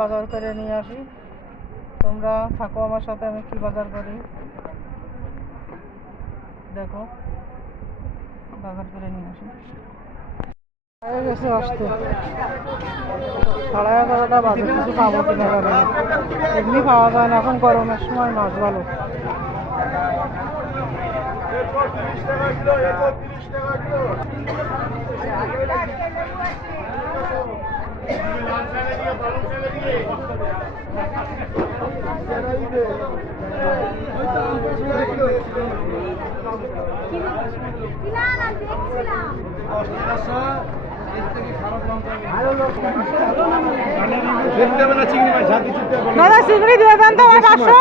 বাজার করে নিয়ে আসি। তোমরা থাকো আমার সাথে, আমি কি বাজার করি? দেখো, বাজার করে নিয়ে আসি। গেছে এমনি পাওয়া যায় না, এখন গরমের সময় মাছ ভালো। দেখছিলাম দাদা, চিংড়ি দিয়ে দেন তো, আমার পাঁচশো।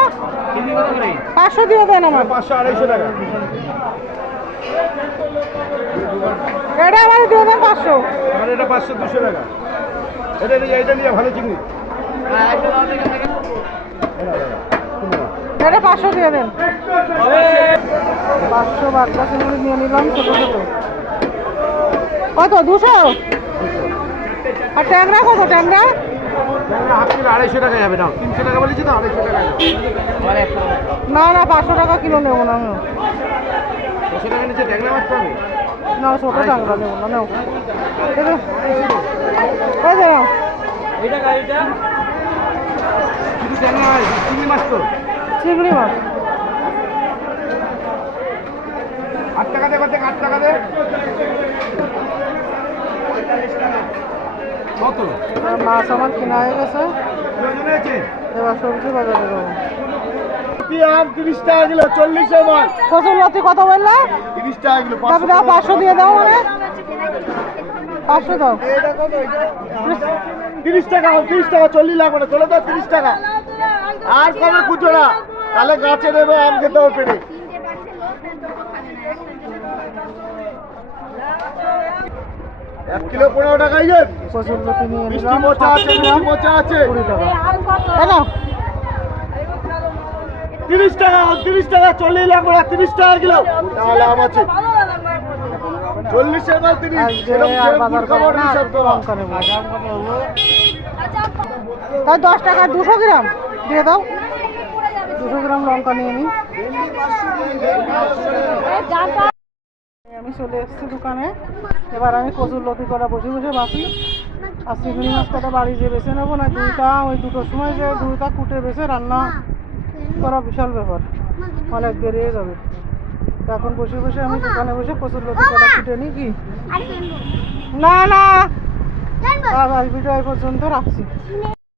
পাঁচশো দিয়ে দেন আমার। পাঁচশো আড়াইশো টাকা এটা আমার দিয়ে দেন পাঁচশো। আর এটা পাঁচশো দুশো টাকা। এটা নিয়ে এটা নিয়ে ভালো চিংড়ি। এটা পাঁচশো দিয়ে দেন। পাঁচশো বাগদা চিংড়ি নিয়ে নিলাম ছোটো ছোটো। কত দুশো? আর ট্যাংরা কত ট্যাংরা? আড়াইশো টাকা যাবে না তিনশো টাকা বলেছি তো আড়াইশো টাকা না না পাঁচশো টাকা কিলো নেব না। ছশো টাকা নিচে ট্যাংরা মাছ পাবে? না ছোটো ট্যাংরা নেব না নেও। নাও। শুধু ট্যাংরা মাছ চিংড়ি মাছ তো চিংড়ি মাছ। আট টাকা দে কত আট টাকা দে। কত মাছ আমার কেনা হয়ে গেছে। এবার সবজি বাজারে যাব। আম তিরিশ টাকা কিলো? চল্লিশে কচুর লতি কত বললা? তিরিশ টাকা কিলো দাও পাঁচশো দিয়ে দাও মানে। পাঁচশো দাও। তিরিশ টাকা তিরিশ টাকা চল্লিশ লাগবে না চলে দাও তিরিশ টাকা। আর কবে খুচরা তাহলে গাছে নেবে আম খেতে হবে এক কিলো পনেরো টাকা ইয়ে মিষ্টি মোচা আছে মিষ্টি মোচা আছে। কুড়ি টাকা। তিরিশ টাকা তিরিশ টাকা চল্লিশ লাগবে না তিরিশ টাকা কিলো। তাহলে আম আছে। চল্লিশের মাল তিরিশ। তাই দশ টাকা দুশো গ্রাম। দিয়ে দাও। দুশো গ্রাম লঙ্কা নিয়ে নিই আমি চলে এসেছি দোকানে। এবার আমি কচুর লতি করা বসে বসে বাসি আর চিংড়ি মাছ কটা বাড়ি যে বেছে নেব না দুইটা ওই দুটোর সময় যে দুইটা কুটে বেছে রান্না করা বিশাল ব্যাপার। অনেক দেরি হয়ে যাবে। এখন বসে বসে আমি দোকানে বসে প্রচুর লোকের কথা কুটে নিই কি? না না। ভিডিও পর্যন্ত রাখছি।